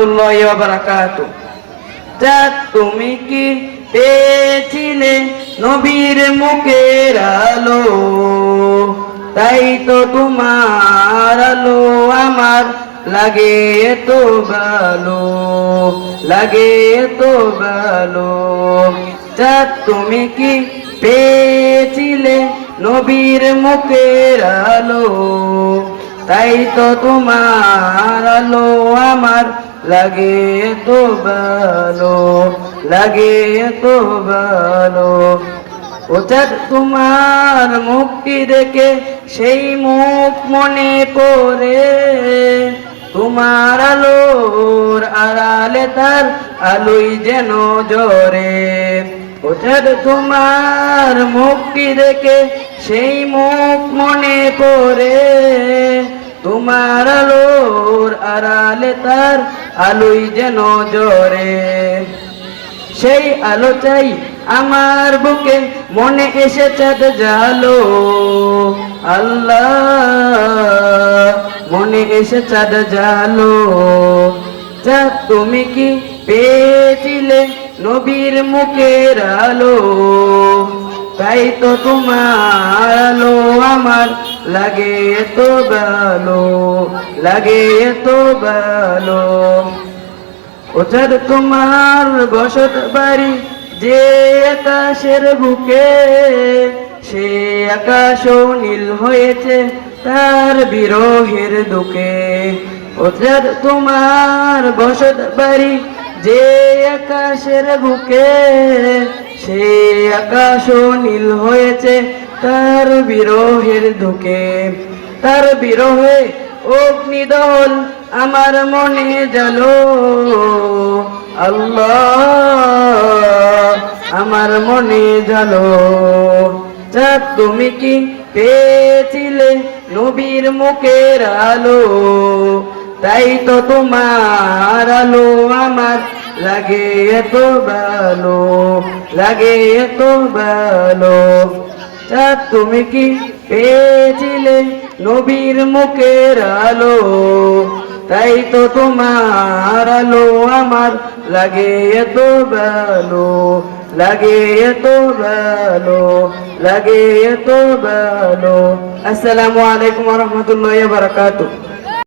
রাহমাতুল্লাহি ওয়া বারাকাতুহু। চাঁদ তুমি কি পেয়েছিলে নবীর মুখের আলো, তাই তো তোমার আলো আমার লাগে এত ভালো, লাগে এত ভালো। চাঁদ তুমি কি পেয়েছিলে নবীর মুখের আলো, তাই তো তোমার আলো আমার লাগে এত ভালো, লাগে এত ভালো। ও চাঁদ তোমার মুক্তি দেখে সেই মুখ মনে পড়ে, তোমার আলোর আড়ালে তার আলোই যেন জ্বরে। ও চাঁদ তোমার মুক্তি দেখে সেই মুখ মনে পড়ে, তোমার আলোর আড়ালে তার আলোই যেন জ্বরে। সেই আলো চাই আমার বুকে, মনে এসে চাঁদ জালো আল্লাহ, মনে এসে চাঁদ জালো। চাঁদ তুমি কি পেয়েছিলে নবীর মুখের আলো, তাই তো তোমার আলো আমার লাগে এত ভালো, লাগে এত ভালো। ও চাঁদ তোমার বসত বাড়ি যে আকাশের বুকে, সে আকাশও নীল হয়েছে তার বিরহের দুঃখে। ও চাঁদ তোমার বসত বাড়ি যে আকাশের বুকে, সে আকাশও নীল হয়েছে তার বিরহের দুঃখে। তার বিরহে অগ্নিদহন আমার মনে জ্বালো আল্লাহ, আমার মনে জ্বালো। চাঁদ তুমি কি পেয়েছিলে নবীর মুখের আলো, তাই তো তোমার আলো আমার লাগে এত ভালো, লাগে এত ভালো। চাঁদ তুমি কি পেয়েছিলে নবীর মুখের আলো, তাই তো তোমার আলো আমার লাগে এত ভালো, লাগে এত ভালো, লাগে এত ভালো। আসসালামু আলাইকুম ওয়া রাহমাতুল্লাহি ওয়া বারাকাতুহু।